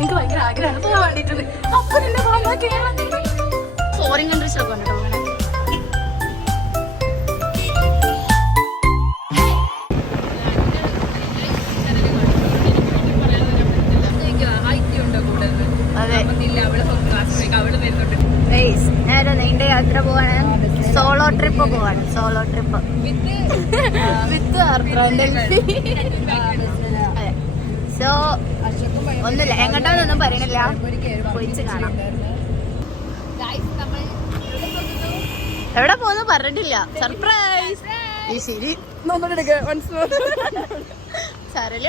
എനിക്ക് ഭയങ്കര ആഗ്രഹമാണ് പോകാൻ വേണ്ടിയിട്ടുണ്ട്. അപ്പൊ നിന്റെ ഫോറിൻ കൺട്രീസിലൊക്കെ ഉണ്ടോ അങ്ങനെ? നേരെ നീണ്ട യാത്ര പോവാണ്. സോളോ ട്രിപ്പ് പോവാണ്. സോളോ ട്രിപ്പ് വിത്ത് സോ ഒന്നുമില്ല, എങ്ങോട്ടാന്നൊന്നും പറയണില്ല, പോയിച്ച് കാണാം. എവിടെ പോകുന്നു പറഞ്ഞിട്ടില്ല. സർപ്രൈസ്. ഈ ശരി സാരല്ല.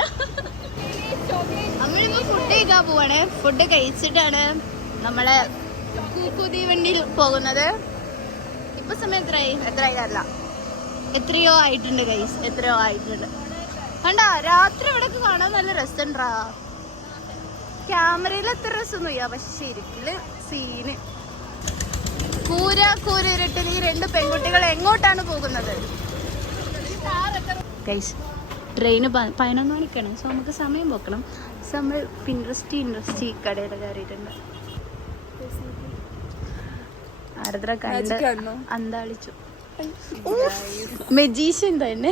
നമ്മളിപ്പോ ഫുഡ് കഴിക്കാൻ പോവാണ്. ഫുഡ് കഴിച്ചിട്ടാണ് നമ്മളെ കൂക്കുതി വണ്ടിയിൽ പോകുന്നത്. ഇപ്പൊ സമയം എത്രയായി അല്ല എത്രയോ ആയിട്ടുണ്ട് ഗൈസ്, എത്രയോ ആയിട്ടുണ്ട്. കണ്ടാ രാത്രി ഇവിടെ കാണാൻ നല്ല രസമുണ്ടാ. ക്യാമറയിൽ എത്ര രസമൊന്നുമില്ല, പക്ഷെ ശരിക്കില് സീന്. കൂര ഇരുട്ടിൽ ഈ രണ്ട് പെൺകുട്ടികൾ എങ്ങോട്ടാണ് പോകുന്നത് ഗൈസ്? ട്രെയിന് 11 മണിക്കാണ്. സോ നമുക്ക് സമയം പോക്കണം. നമ്മൾ ഇൻട്രസ്റ്റ് ഈ കടയിൽ കയറിയിട്ടുണ്ട്. ആർദ്ര കണ്ട് അന്താളിച്ചു. മെജീഷ്യൻ തന്നെ.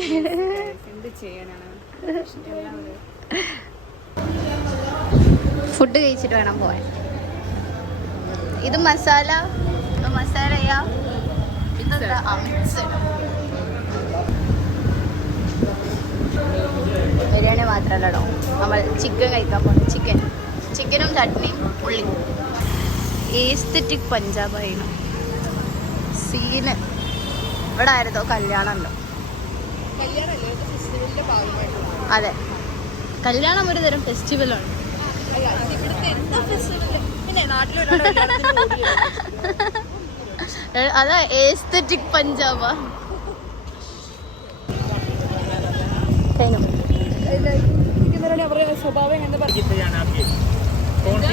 ഫുഡ് കഴിച്ചിട്ട് വേണം പോവാൻ. ഇത് മസാലയാ. ബിരിയാണി മാത്രല്ലോ, നമ്മൾ ചിക്കൻ കഴിക്കാൻ പോകും. ചിക്കനും ചട്നിയും ഉള്ളി. ഏസ്തെറ്റിക് പഞ്ചാബായിരുന്നു സീന്. ഇവിടെ ആയിരുന്നോ കല്യാണം ഉണ്ടോ? അതെ, കല്യാണം ഒരു തരം ഫെസ്റ്റിവലാണ്. അതാ ഏസ്തെറ്റിക് പഞ്ചാബാ.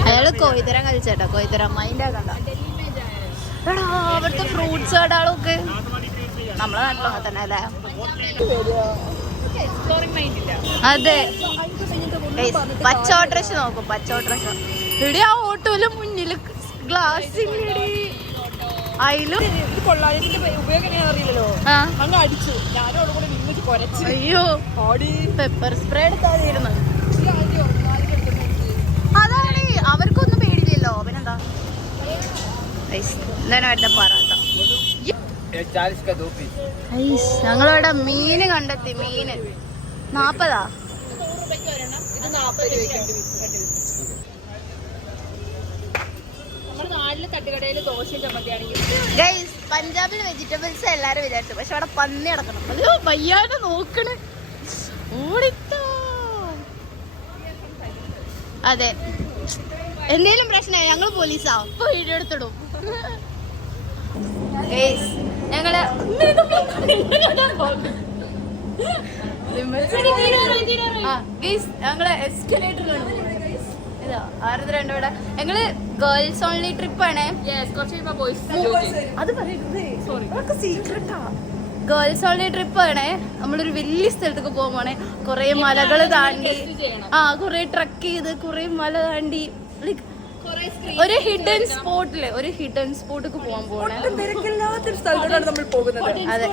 അയാള് കോയിത്തരം കളിച്ചേട്ടോ. കോയിത്തരം മൈൻഡാ കണ്ട. എടാ അവിടുത്തെ ഫ്രൂട്ട്സ് കടകളൊക്കെ നമ്മളെ നാട്ടിലൊക്കെ തന്നെ അല്ലേ? അതെ, പച്ച ഓട്ടോറിക്ഷ നോക്കും. പച്ച ഓട്ടോറിക്ഷ ഇവിടെ ആ ഓട്ടോയില് മുന്നിൽ ഗ്ലാസ് അയ്യോ പെപ്പർ സ്പ്രേ എടുക്കാതിരുന്നു. അതാണ്, അവർക്കൊന്നും പേടില്ലല്ലോ. പിന്നെന്താ എന്താണ് വേണ്ട പറ. ഞങ്ങളിവിടെ മീന് കണ്ടെത്തി. മീന് 40. പഞ്ചാബിൽ വെജിറ്റബിൾസ് എല്ലാരും വിചാരിച്ചു, പക്ഷെ അവിടെ പന്നി അടക്കണം. അയ്യോ പയ്യാനെ നോക്കണ്. ഓടിത്തോ. അതെ, എന്തേലും പ്രശ്നമായി ഞങ്ങള് പോലീസാ. അപ്പൊ വീഡിയോ എടുത്തിടും. ഞങ്ങള് ഞങ്ങള് എസ്കലേറ്ററിലാണ്. ഇതാ ആരുടെ ഇവിടെ. ഞങ്ങള് ഗേൾസ് ഓൺലി ട്രിപ്പാണ്. അത് പറയുന്നത് സീക്രട്ടാ. ഗേൾസ് ഓൺലി ട്രിപ്പാണ്. നമ്മളൊരു വലിയ സ്ഥലത്തേക്ക് പോകുമ്പോണേ. കൊറേ മലകൾ താണ്ടി, കൊറേ ട്രക്ക് ചെയ്ത്, കൊറേ മല താണ്ടി, ലൈക്ക് ഒരു ഹിഡൻ സ്പോട്ടിലേക്ക് പോകാൻ പോകണേ. അതെ,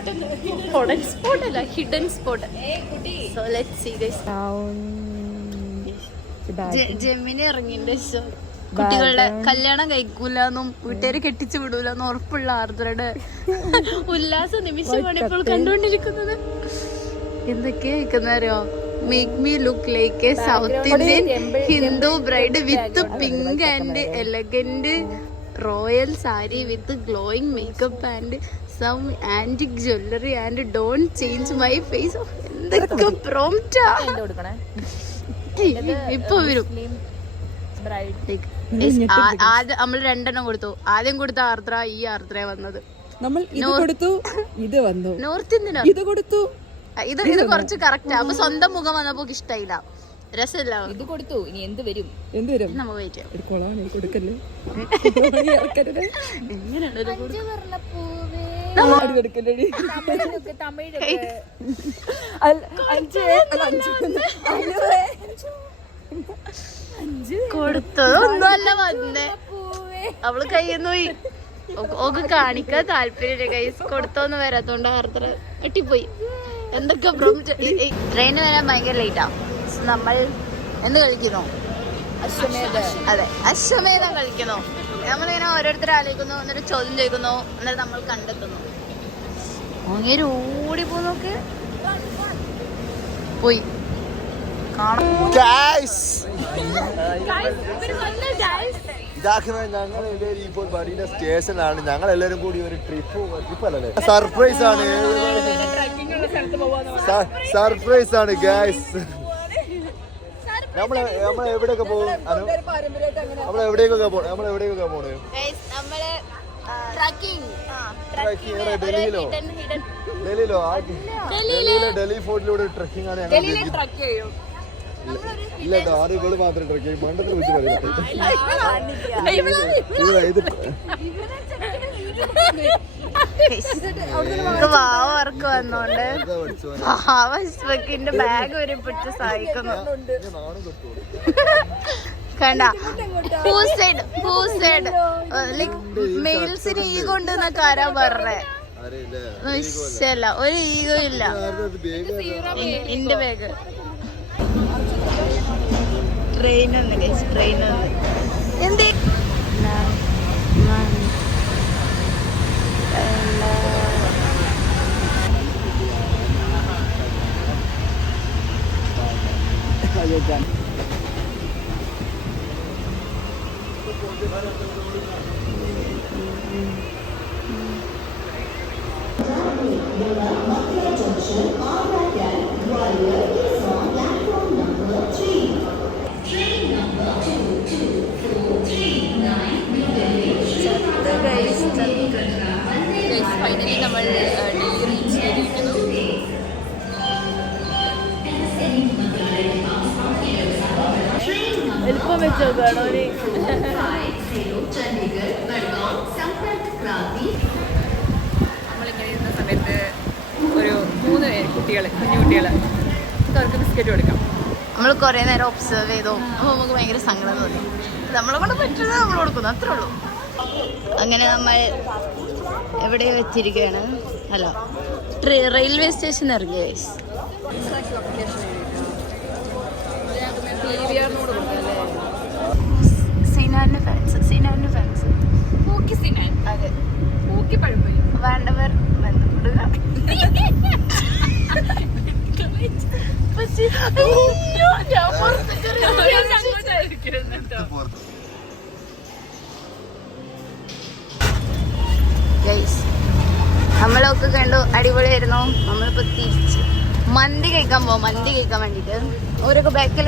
ഹോഡൻ സ്പോട്ട് അല്ല, hidden spot. So let's see this. Gemini ഇറങ്ങിണ്ട്. കുട്ടികളുടെ കല്യാണം കഴിക്കൂലെന്നും വീട്ടുകാര് കെട്ടിച്ചു വിടൂലെന്നും ഉറപ്പുള്ള ആർദ്രയുടെ ഉല്ലാസ നിമിഷമാണ് ഇപ്പോൾ കണ്ടുകൊണ്ടിരിക്കുന്നത്. എന്തൊക്കെയാ കേൾക്കുന്നറിയോ? Make me look like a South Indian Hindu bride with pink and elegant royal sari with glowing makeup and some antique jewellery and don't change my face. എന്തൊക്കെ പ്രോംപ്റ്റാ. ഇപ്പൊ വരും. ആദ്യം നമ്മൾ 2 കൊടുത്തു. ആദ്യം കൊടുത്ത ആർദ്ര, ഈ ആർദ്ര വന്നത്. നോർത്ത് ഇന്ത്യൻ ഇത് കൊടുത്തു. ഇത് കുറച്ച് കറക്റ്റാ. അപ്പൊ സ്വന്തം മുഖം വന്നപ്പോ ഇഷ്ടായില്ല, രസമില്ല. ഇത് കൊടുത്തു. ഇനി എന്ത് വരും നമ്മ വെയിറ്റ് ചെയ്യാം. കൊടുത്തതൊന്നുമല്ല വന്നേ. അവള് കയ്യെന്ന് പോയി. ഓക്ക് കാണിക്കാൻ താല്പര്യമില്ല ഗൈസ്. കൊടുത്തോന്ന് വരാത്തോണ്ട് ആർത്ര എട്ടിപ്പോയി. എന്തൊക്കെ ട്രെയിന് വരാൻ ഭയങ്കര ലേറ്റാ. നമ്മൾ എന്ത് കഴിക്കുന്നു? അതെ, അശ്വമേധം കഴിക്കുന്നു. നമ്മളിങ്ങനെ ഓരോരുത്തർ ആലോചിക്കുന്നു, എന്നിട്ട് ചോദ്യം ചോദിക്കുന്നു, എന്നിട്ട് നമ്മൾ കണ്ടെത്തുന്നു. അങ്ങേര് ഓടിപ്പോ നോക്ക് പോയി ഞങ്ങളെല്ലാവരും ഇപ്പോൾ ബഡീന സ്റ്റേഷനിലാണ്. ഞങ്ങൾ എല്ലാവരും കൂടി ഒരു ട്രിപ്പ് അല്ലേ, സർപ്രൈസ് ആണ്. സർപ്രൈസ് ആണ് ഗൈസ്. നമ്മൾ എവിടെയൊക്കെ പോകും? നമ്മൾ എവിടേക്കൊക്കെ പോണേ? ഡൽഹിയിലോ? ഡൽഹി ഫോർട്ടിലൂടെ ട്രക്കിംഗ് ആണ് ഞങ്ങൾ. ഇല്ല കേട്ടോ, ആരും ഇവള് മാത്രം ട്രക്ക് ചെയ്യും. മണ്ടത്തിൽ വെച്ച് പറയുന്നത് വർക്ക് വന്നോണ്ട് ബാഗ് വരെ പിടിച്ച് സഹായിക്കുന്നു. കണ്ട മെയിൽസിന് ഈഗോ ഉണ്ടെന്നൊക്കെ ആരാ പറഞ്ഞേ? ഇല്ല, ഒരു ഈഗോ ഇല്ല. എന്റെ ബാഗ് ട്രെയിനൊന്ന് കഴിച്ചു. ട്രെയിനൊന്ന് എന്തേ ഫൈനലി നമ്മൾ ഡൽഹി റീച്ച് ചെയ്തിരിക്കുന്നു. എളുപ്പം വെച്ചോ കാണോ? നമ്മളിങ്ങനെ ഇരുന്ന സമയത്ത് ഒരു 3 കുഞ്ഞു കുട്ടികൾ അവർക്ക് ബിസ്ക്കറ്റ് കൊടുക്കാം. നമ്മൾ കുറേ നേരം ഒബ്സർവ് ചെയ്തു. അപ്പോൾ നമുക്ക് ഭയങ്കര സങ്കടം തോന്നി. നമ്മളെ കൊണ്ട് പറ്റുന്നത് നമ്മൾ കൊടുക്കുന്നു, അത്രേ ഉള്ളൂ. അങ്ങനെ നമ്മൾ എവിടെ വെച്ചിരിക്കുകയാണ്? അല്ല, റെയിൽവേ സ്റ്റേഷൻ ഇറങ്ങി. സിനാന്റെ ഫ്രണ്ട്സ് അതെ, വേണ്ടവർ ബന്ധപ്പെടുക. നമ്മളൊക്കെ കണ്ടു, അടിപൊളിയായിരുന്നു. നമ്മളിപ്പോ തിരിച്ച് മന്തി കഴിക്കാൻ പോവാം. മന്തി കഴിക്കാൻ വേണ്ടിട്ട് ഓരൊക്കെ ബാക്കിൽ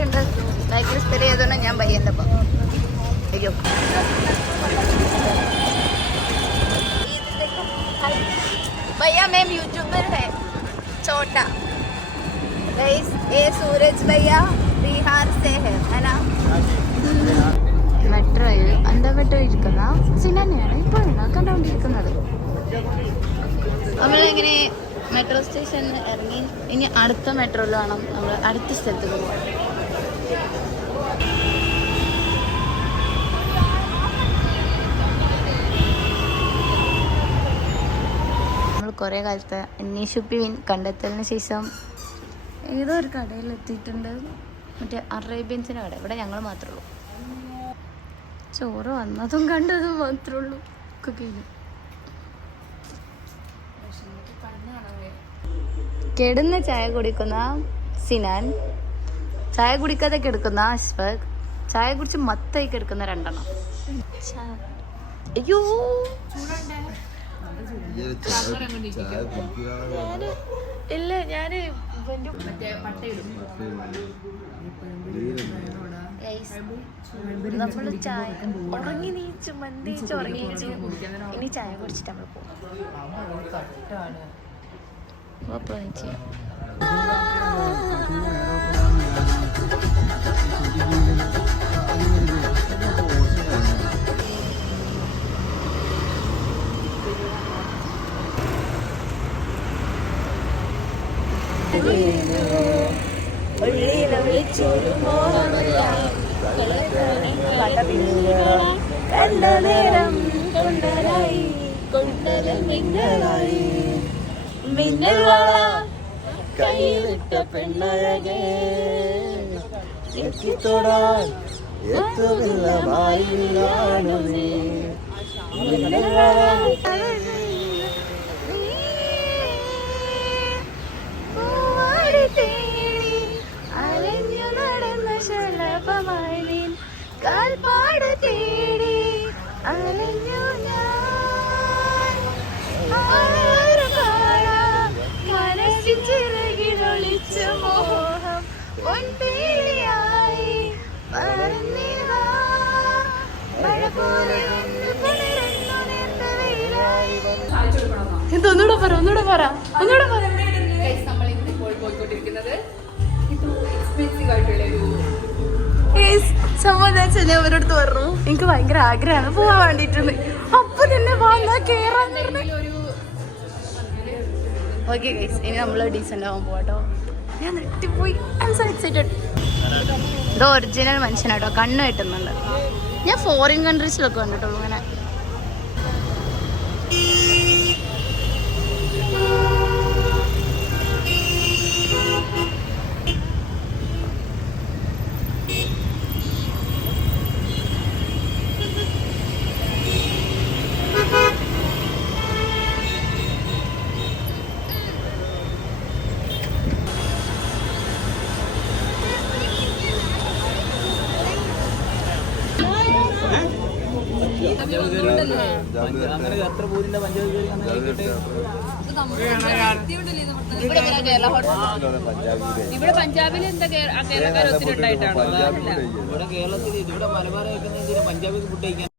സ്ഥിരം ചെയ്തോണ്ട് ഞാൻ പയ്യന്റെ ഒപ്പം. भैया मैं यूट्यूबर है छोटा गाइस. ये सूरज भैया बिहार से है ना? മെട്രോയിൽ മെട്രോ ഇരിക്കുന്ന സിനാനെയാണ് ഇപ്പോഴാണ് കണ്ടുകൊണ്ടിരിക്കുന്നത്. നമ്മളിങ്ങനെ മെട്രോ സ്റ്റേഷനിൽ ഇറങ്ങി ഇനി അടുത്ത മെട്രോയിൽ വേണം നമ്മൾ അടുത്ത സ്ഥലത്തേക്ക് പോകാൻ. കുറേ കാലത്തെ അന്വേഷിപ്പിൻ കണ്ടെത്തലിന് ശേഷം ഏതോ ഒരു കടയിൽ എത്തിയിട്ടുണ്ട്. മറ്റേ അറേബ്യൻസിൻ്റെ കട. ഇവിടെ ഞങ്ങൾ മാത്രമേ ഉള്ളൂ. ചോറ് വന്നതും കണ്ടതും മാത്രമേ ഉള്ളൂ. ഒക്കെ കഴിഞ്ഞു. കിടന്ന് ചായ കുടിക്കുന്ന സിനാൻ, ചായ കുടിക്കാതെ കിടക്കുന്ന അശ്വക്, ചായ കുടിച്ച് മത്തായി കിടക്കുന്ന 2 എണ്ണം. അയ്യോ, ഇല്ല ഞാന് നമ്മള് ചായ ഉറങ്ങി നീച്ചു മന്തിച്ച് ഉറങ്ങി നീച്ചു. ഇനി ചായ കുടിച്ചിട്ട് നമ്മൾ പോകും. ഉള്ളിലെ വിളിച്ചൊരു മോഹമെല്ലാം കണ്ട നേരം കൊണ്ടലായി കൊണ്ടലും മിന്നലായി മിന്നൽ വള കൈവിട്ട പെണ്ണഴകേ എത്തിത്തൊടാൻ എത്തുമില്ല വായിലാണു നീ മിന്നൽ വള അലഞ്ഞു നടന്ന ശലഭമായി നീ കാൽപ്പാട് തേടി അലഞ്ഞു ഞാൻ ആരും കാണാം മനസ്സിൻ ചിറകിലൊളിച്ച മോഹം പൊൻപേലിയായി പറഞ്ഞിതാ മഴ പോലെ ഒന്ന് പുലരുന്നു നേർത്ത വെയിലായി. ഒന്നൂടെ പറ നമ്മൾ ഇപ്പോൾ പോയിക്കൊണ്ടിരിക്കുന്നത് എക്സ്പെൻസീവ് ആയിട്ടുള്ള ഒരു സംഭവം ഞാൻ അവരോട് പറഞ്ഞു എനിക്ക് ഭയങ്കര ആഗ്രഹമാണ് പോവാൻ വേണ്ടിട്ടുണ്ട്. അപ്പൊ തന്നെ വന്നാ കേറാൻ ഓക്കെ ഗൈസ്, ഇനി നമ്മള് ഡീസന്റ് ആവാൻ പോവാട്ടോ. ഞാൻ നെട്ടിപ്പോയി, ഐ ആം സോ എക്സൈറ്റഡ്. ഇത് ഒറിജിനൽ മനുഷ്യനാട്ടോ, കണ്ണ് കെട്ടുന്നുണ്ട്. ഞാൻ ഫോറിൻ കൺട്രീസിലൊക്കെ കണ്ടിട്ടുള്ളൂ ഇങ്ങനെ. ഇവിടെ പഞ്ചാബിൽ എന്താ കേരളക്കാർ ഒത്തിരി ഉണ്ടായിട്ടാണോ? ഇവിടെ കേരളത്തിൽ ഇവിടെ മലബാർ പഞ്ചാബി ഫുഡ് കഴിക്കാൻ